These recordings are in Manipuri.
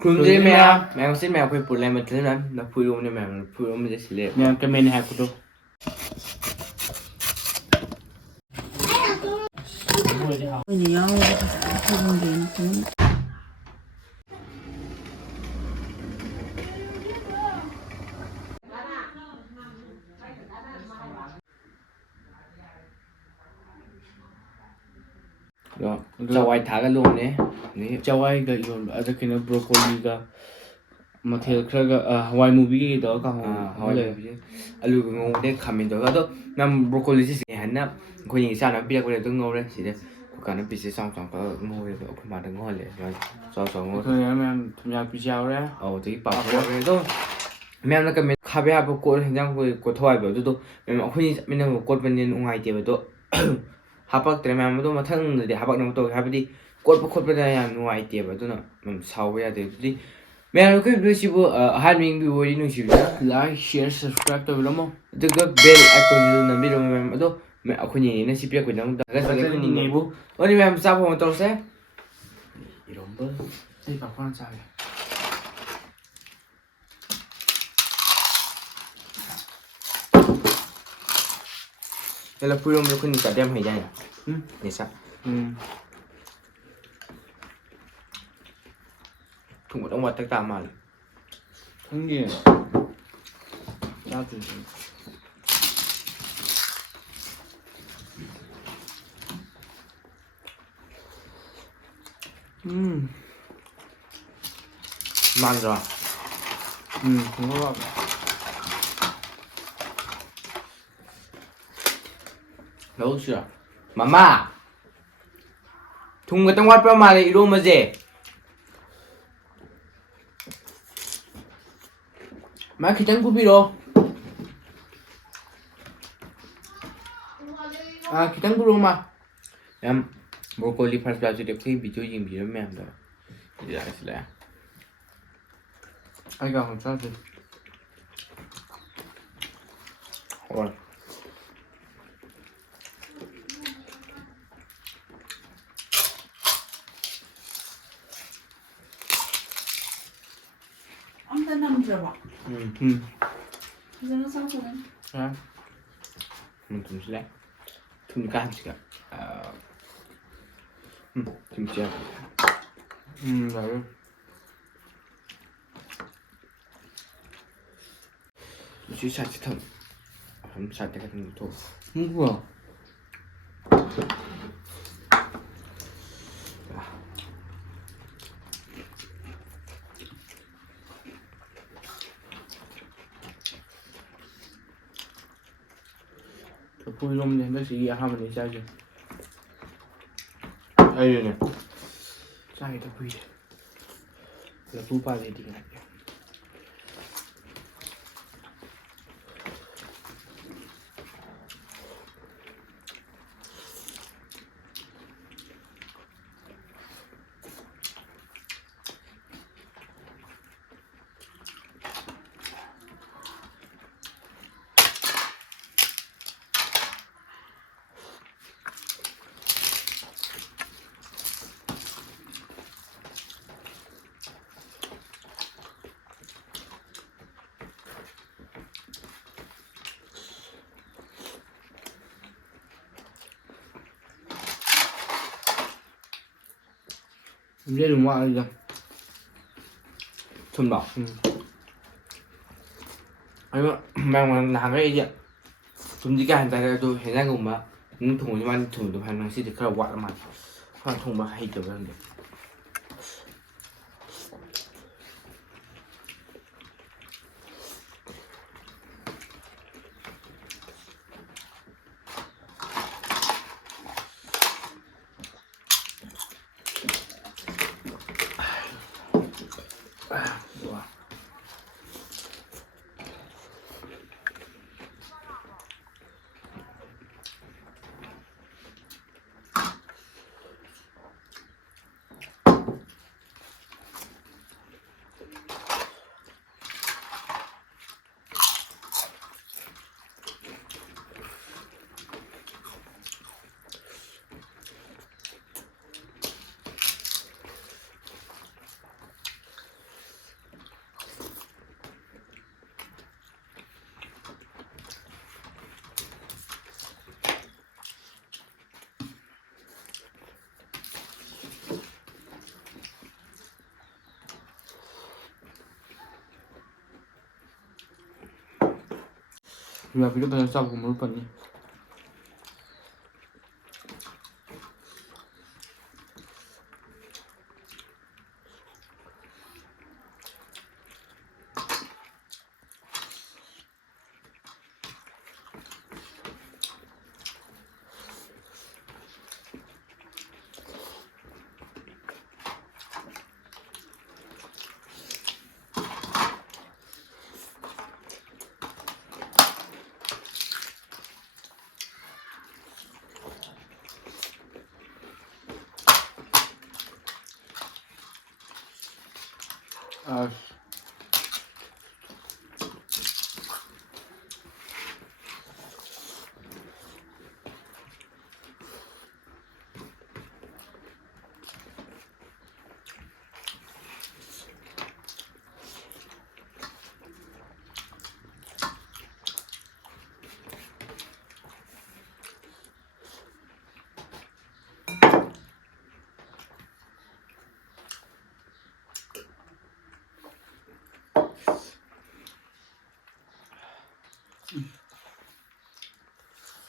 ꯈꯨꯔꯨꯝꯖꯩ ꯃꯌꯥꯝ ꯁꯤ ꯃꯌꯥꯝ ꯑꯩꯈꯣꯏ ꯄꯨꯜꯂꯦ ꯃꯊꯦꯜꯅ ꯂꯐꯨꯏꯔꯣꯝꯕꯅꯦ ꯃꯌꯥꯝ ꯂꯐꯨꯏꯔꯣꯝꯕꯁꯦ ꯁꯤꯜꯂꯦ ꯃꯌꯥꯝ ꯀꯃꯦꯟ ꯍꯥꯏꯔꯛꯄꯗꯣ ꯆꯋꯥꯏ ꯊꯥꯒ ꯂꯣꯡꯅꯦ ꯆꯋꯥꯏꯒ ꯏꯔꯣꯟꯕ ꯑꯗ ꯀꯩꯅꯣ ꯕ꯭ꯔꯣꯀꯣꯂꯤꯒ ꯃꯊꯦꯜ ꯈꯔꯒ ꯍꯋꯥꯏ ꯃꯨꯕꯤꯒ ꯇꯧꯔꯒ ꯀꯥꯡꯍꯧ ꯍꯋꯥꯏ ꯃꯨꯕꯤꯁꯦ ꯑꯂꯨꯒ ꯉꯧꯕꯅꯦ ꯈꯥꯃꯦꯟ ꯇꯧꯔꯒ ꯑꯗꯣ ꯅꯪ ꯕ꯭ꯔꯣꯀꯣꯂꯤꯁꯤ ꯍꯥꯏꯅ ꯑꯩꯈꯣꯏ ꯏꯆꯥꯅ ꯄꯤꯔꯛꯄꯗ ꯑꯗꯨꯝ ꯉꯧꯔꯦ ꯁꯤꯗ ꯀꯥꯟꯅ ꯄꯤꯁꯦ ꯆꯥꯎ ꯆꯥꯎ ꯀꯛꯑꯒ ꯉꯧꯋꯦꯕ ꯑꯩꯈꯣꯏ ꯃꯥꯗ ꯉꯧꯍꯜꯂꯦ ꯁꯨꯃꯥꯏꯅ ꯆꯥꯎ ꯆꯥꯎ ꯉꯧꯔꯦ ꯃꯌꯥꯝ ꯊꯨꯝꯌꯥꯛꯄꯤꯁꯨ ꯌꯥꯎꯔꯦ ꯑꯗꯒꯤ ꯄꯥꯐꯣꯔ ꯌꯥꯎꯔꯦ ꯑꯗꯣ ꯃꯌꯥꯝꯅ ꯀꯃꯦꯟ ꯈꯥꯕꯩ ꯍꯥꯞꯄ ꯀꯣꯠ ꯍꯦꯟꯖꯥꯡ ꯀꯣꯠꯊꯧ ꯍꯥꯏꯕ ꯑꯗꯨꯗꯣ ꯃꯌꯥꯝ ꯑꯩꯈꯣꯏꯅꯤ ꯆꯠꯃꯤꯟꯅꯕ ꯀꯣꯠꯄꯅꯤꯅ ꯅꯨꯡꯉꯥꯏꯇꯦꯕ ꯑꯗꯣ ꯍꯥꯄꯛꯇ꯭ꯔꯦ ꯃꯌꯥꯝ ꯑꯗꯣ ꯃꯊꯪꯗꯗꯤ ꯍꯥꯄꯛꯅꯕ ꯇꯧꯒꯦ ꯍꯥꯏꯕꯗꯤ ꯀꯣꯠꯄ ꯈꯣꯠꯄꯗ ꯌꯥꯝ ꯅꯨꯡꯉꯥꯏꯇꯦꯕ ꯑꯗꯨꯅ ꯁꯥꯎꯕ ꯌꯥꯗꯦ ꯑꯗꯨꯗꯤ ꯃꯌꯥꯝ ꯑꯩꯈꯣꯏ ꯚꯤꯗꯤꯑꯣꯁꯤꯕꯨ ꯑꯍꯥꯟꯕ ꯌꯦꯡꯕꯤꯕ ꯑꯣꯏꯗꯤ ꯅꯨꯡꯁꯤꯕꯤꯅ ꯂꯥꯏꯛ ꯁꯤꯌꯔ ꯁꯕꯁꯀ꯭ꯔꯥꯏꯕ ꯇꯧꯕꯤꯔꯝꯃꯣ ꯑꯗꯨꯒ ꯕꯦꯜ ꯑꯥꯏꯀꯣꯟꯗꯨ ꯅꯝꯕꯤꯔꯝꯃꯣ ꯃꯌꯥꯝ ꯑꯗꯣ ꯑꯩꯈꯣꯏ ꯅꯦꯅꯦꯅ ꯁꯤ ꯄꯤꯔꯛꯄꯩꯗꯃꯛꯇ ꯅꯦꯅꯦꯕꯨ ꯑꯗꯨꯗꯤ ꯃꯌꯥꯝ ꯆꯥꯕ ꯍꯧꯅ ꯇꯧꯔꯁꯦ ꯏꯔꯣꯝꯕ ꯑꯩ ꯄꯥꯐꯣꯔ ꯆꯥꯒꯦ ꯂꯐꯨꯏꯔꯣꯝꯕꯗꯣ ꯑꯩꯈꯣꯏ ꯅꯤꯁꯥꯗꯤ ꯌꯥꯝ ꯍꯩꯗꯥꯏꯅꯦ ꯅꯤꯁꯥ ꯊꯨꯝ ꯈꯤꯇꯪ ꯋꯥꯇꯛ ꯇꯥ ꯃꯥꯜꯂꯦ ꯈꯪꯗꯦ ꯆꯥꯗ꯭ꯔꯤ ꯃꯥꯟꯗ꯭ꯔꯣ ꯈꯣꯡꯒꯣꯜ ꯂꯧꯁꯤꯔꯣ ꯃꯃꯥ ꯊꯨꯝ ꯈꯛꯇꯪ ꯋꯥꯠꯄ ꯃꯥꯜꯂꯦ ꯏꯔꯣꯝꯕꯁꯦ ꯃꯥ ꯈꯤꯇꯪ ꯄꯨꯕꯤꯔꯛꯑꯣ ꯈꯤꯇꯪ ꯄꯨꯔꯛꯑꯣ ꯃꯥ ꯌꯥꯝ ꯕ꯭ꯔꯣꯀꯣꯂꯤ ꯐꯥꯔꯁ ꯀ꯭ꯂꯥꯁꯇꯗꯤ ꯑꯩꯈꯣꯏ ꯚꯤꯗꯤꯑꯣ ꯌꯦꯡꯕꯤꯔꯕ ꯃꯌꯥꯝꯗꯣ ꯁꯤꯗ ꯑꯩ ꯀꯥꯡꯍꯧ ꯆꯥꯗ꯭ꯔꯤ ꯍꯣꯏ ꯑꯝꯇ ꯅꯝꯗ꯭ꯔꯕꯣꯐꯖꯅ ꯆꯥꯎꯊꯣꯛꯑꯅꯤ ꯊꯨꯝꯁꯤꯜꯂꯦ ꯊꯨꯝ ꯀꯥꯟꯁꯤꯒ ꯊꯨꯝꯁꯤ ꯌꯥꯔꯦ ꯁꯤ ꯁꯥꯏꯠꯁꯤ ꯊꯝ ꯑꯁꯣꯝ ꯁꯥꯏꯠꯇ ꯈꯤꯇꯪ ꯂꯧꯊꯣꯛ ꯂꯐꯨꯏꯔꯣꯝꯕꯗꯤ ꯍꯟꯗꯛꯁꯤꯒꯤ ꯑꯍꯥꯟꯕꯅꯤ ꯆꯥꯏꯁꯦ ꯑꯩꯁꯨꯅꯦ ꯆꯥꯒꯤꯗ ꯀꯨꯏꯔꯦ ꯂꯐꯨ ꯄꯥꯜꯂꯦꯗꯤ 이제 좀 와, 이제. ꯊꯨꯝꯕ ꯑꯗꯣ ꯃꯌꯥꯝ ꯅꯍꯥꯟꯈꯩ ꯑꯩꯁꯦ ꯊꯨꯝꯗꯤ ꯀꯌꯥ ꯍꯟꯇꯥꯔꯦ ꯑꯗꯣ ꯍꯦꯟꯖꯥꯡꯒꯨꯝꯕ ꯑꯗꯨꯝ ꯊꯣꯡꯕꯁꯤ ꯃꯥꯅ ꯊꯨꯝꯕꯗꯣ ꯍꯥꯏꯅ ꯉꯁꯤꯗꯤ ꯈꯔ ꯋꯥꯠꯂ ꯃꯥꯜꯂꯦ ꯈꯔ ꯊꯣꯡꯕ ꯍꯩꯇꯕ꯭ꯔꯥ ꯈꯪꯗꯦ Vì cái tao sau cùng mới phần đi.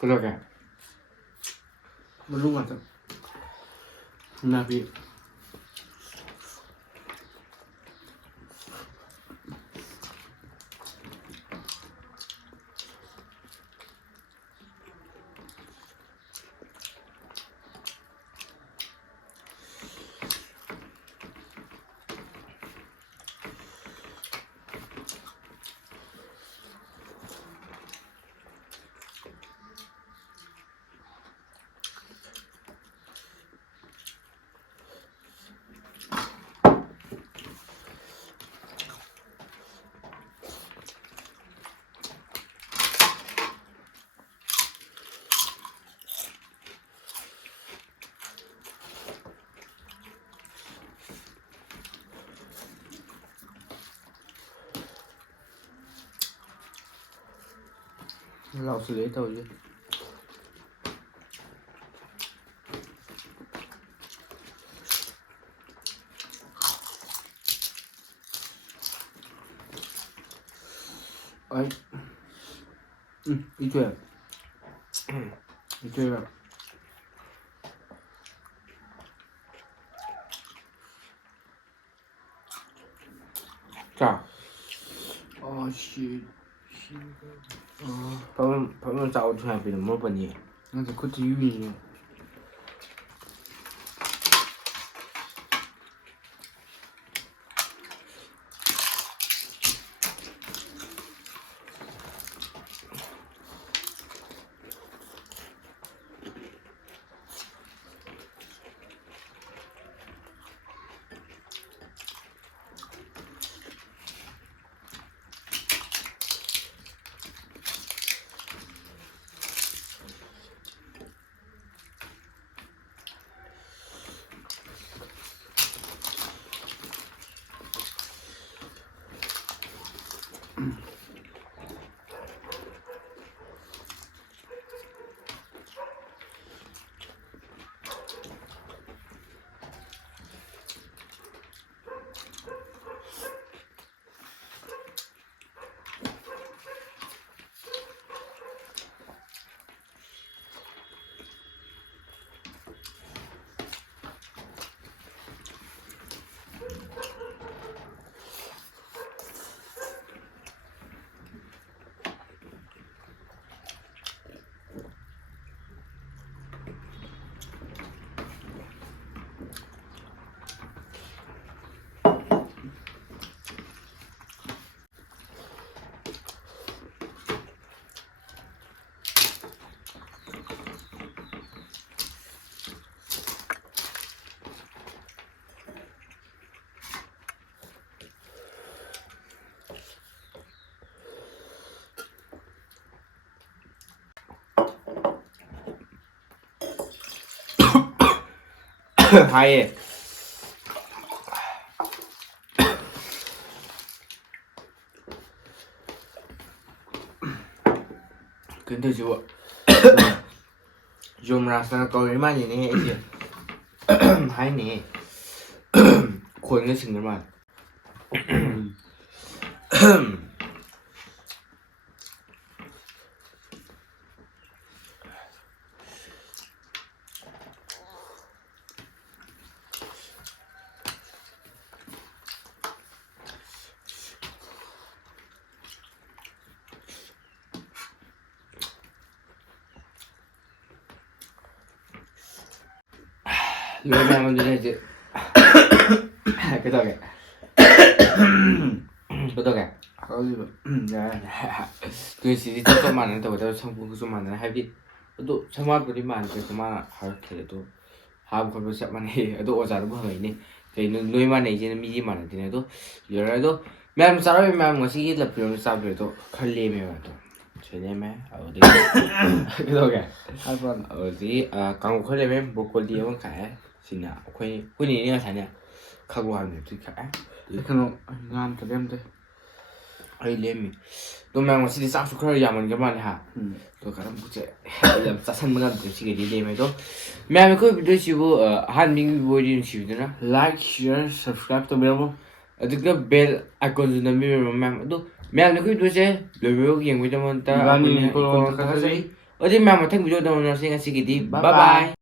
Kelaga. Belum ada. Nabi. Lão xử lý thôi chứ. Ấy. Đi chuyển. Đi chuyển rồi. Chào. Oh shit. 방금 싸우지 않으면 뭘 보니? 나도 그때 유인이야. 하얘. 근데 저거 좀 라스나 거리만 이네 이제 하이네. 고행의 친구만. ꯂꯣꯏ ꯃꯌꯥꯝ ꯑꯗꯨꯅ ꯍꯧꯖꯤꯛ ꯀꯩꯗꯧꯒꯦ ꯀꯩꯗꯧꯒꯦ ꯍꯧꯖꯤꯛ ꯌꯥꯔꯦ ꯇꯨ ꯁꯤꯗꯤ ꯆꯞ ꯃꯥꯟꯅꯅ ꯇꯧꯒꯗꯕ ꯁꯪꯄꯨꯁꯨ ꯃꯥꯟꯅꯅ ꯍꯥꯏꯕꯗꯤ ꯑꯗꯨ ꯁꯪꯕꯥꯠꯄꯨꯗꯤ ꯃꯥꯟꯅꯗ꯭ꯔꯦꯀꯣ ꯃꯥꯅ ꯍꯥꯏꯔꯛꯈ꯭ꯔꯦ ꯑꯗꯣ ꯍꯥꯞꯄ ꯈꯣꯠꯄ ꯆꯞ ꯃꯥꯟꯅꯩ ꯑꯗꯣ ꯑꯣꯖꯥꯗꯨꯕꯨ ꯍꯪꯉꯛꯏꯅꯦ ꯀꯩꯅꯣ ꯂꯣꯏ ꯃꯥꯟꯅꯩꯁꯤꯅ ꯃꯤꯗꯤ ꯃꯥꯟꯅꯗꯦꯅꯦ ꯑꯗꯣ ꯌꯥꯔꯦ ꯑꯗꯣ ꯃꯌꯥꯝ ꯆꯥꯔꯣꯏ ꯃꯌꯥꯝ ꯉꯁꯤꯒꯤ ꯂꯐꯤꯔꯣꯝ ꯆꯥꯕꯤꯔꯦ ꯑꯗꯣ ꯈꯔ ꯂꯦꯝꯃꯦꯕ ꯑꯗꯣ ꯂꯦꯝꯃꯦ ꯑꯗꯨꯗꯒꯤ ꯀꯩꯗꯧꯒꯦ ꯍꯥꯏꯕ꯭ꯔꯣ ꯑꯗꯨꯗꯒꯤ ꯀꯥꯡꯉꯧ ꯈꯔ ꯂꯦꯝꯃꯦ ꯕ꯭ꯔꯣꯀꯣꯂꯤ ꯑꯃ ꯈꯥꯛꯑꯦ ꯁꯤꯅ ꯑꯩꯈꯣꯏꯅ ꯏꯅꯦ ꯉꯁꯥꯏꯅꯦ ꯈꯥꯒꯨ ꯍꯥꯏꯕꯅꯦ ꯑꯗꯨꯗꯤ ꯈꯥꯛꯑꯦ ꯀꯩꯅꯣ ꯉꯥꯟ ꯀꯔꯤꯝꯇ ꯑꯩ ꯂꯦꯝꯃꯤ ꯑꯗꯣ ꯃꯌꯥꯝ ꯉꯁꯤꯗꯤ ꯆꯥꯛꯁꯨ ꯈꯔ ꯌꯥꯝꯃꯟꯈ꯭ꯔ ꯃꯥꯜꯂꯦ ꯍꯥ ꯑꯗꯣ ꯈꯔ ꯄꯨꯛꯁꯦ ꯌꯥꯝ ꯆꯥꯁꯟꯕ ꯉꯝꯗ꯭ꯔꯦ ꯁꯤꯒꯗꯤ ꯂꯦꯝꯃꯦ ꯑꯗꯣ ꯃꯌꯥꯝ ꯑꯩꯈꯣꯏ ꯚꯤꯗꯤꯑꯣꯁꯤꯕꯨ ꯑꯍꯥꯟꯕ ꯌꯦꯡꯕꯤꯕ ꯑꯣꯏꯗꯤ ꯅꯨꯡꯁꯤꯕꯤꯗꯨꯅ ꯂꯥꯏꯛ ꯁꯤꯌꯔ ꯁꯕꯁꯀ꯭ꯔꯥꯏꯕ ꯇꯧꯕꯤꯔꯝꯃꯣ ꯑꯗꯨꯒ ꯕꯦꯜ ꯑꯥꯏꯀꯣꯟꯁꯨ ꯅꯝꯕꯤꯔꯝꯃꯣ ꯃꯌꯥꯝ ꯑꯗꯣ ꯃꯌꯥꯝꯅ ꯑꯩꯈꯣꯏ ꯚꯤꯗꯤꯑꯣꯁꯦ ꯂꯣꯏꯕꯤꯕ ꯌꯦꯡꯕꯒꯤꯗꯃꯛꯇ ꯏꯕꯥꯅꯤ ꯑꯩꯈꯣꯏꯅ ꯏꯀꯣꯂꯣꯟ ꯏꯀꯣꯂꯣꯟ ꯊꯥꯒꯠꯆꯔꯤ ꯊꯥꯒꯠꯆꯔꯤ ꯑꯗꯨꯗꯤ ꯃꯌꯥꯝ ꯃꯊꯪ ꯚꯤꯗꯤꯑꯣꯗ ꯎꯅꯔꯁꯤ ꯉꯁꯤꯒꯤꯗꯤ Bye ꯕꯥꯏ bye. ꯕꯥꯏ